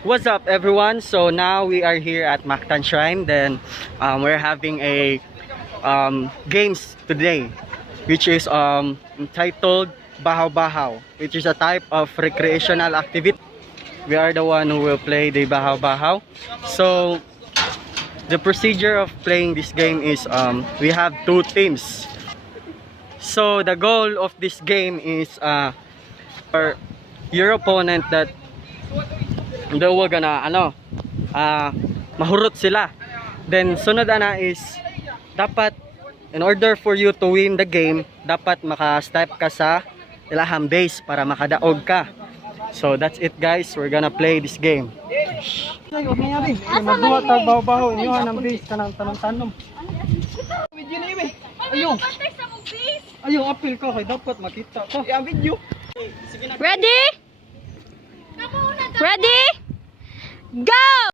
What's up, everyone? So now we are here at Mactan Shrine. Then we're having a games today, which is entitled Bahaw Bahaw, which is a type of recreational activity. We are the one who will play the Bahaw Bahaw. So the procedure of playing this game is we have two teams. So the goal of this game is for your opponent that daw wag na mahurot sila. Then sunod is dapat in order for you to win the game, dapat maka-step ka sa ilahang base para makadaog ka. So that's it, guys. We're gonna play this game. Magduwa tag bahaw-bahaw inyo ang base kanang tanom-tanom. Ayun, apil ko kay dapat makita ko. Ang video. Ready? Ready? Go!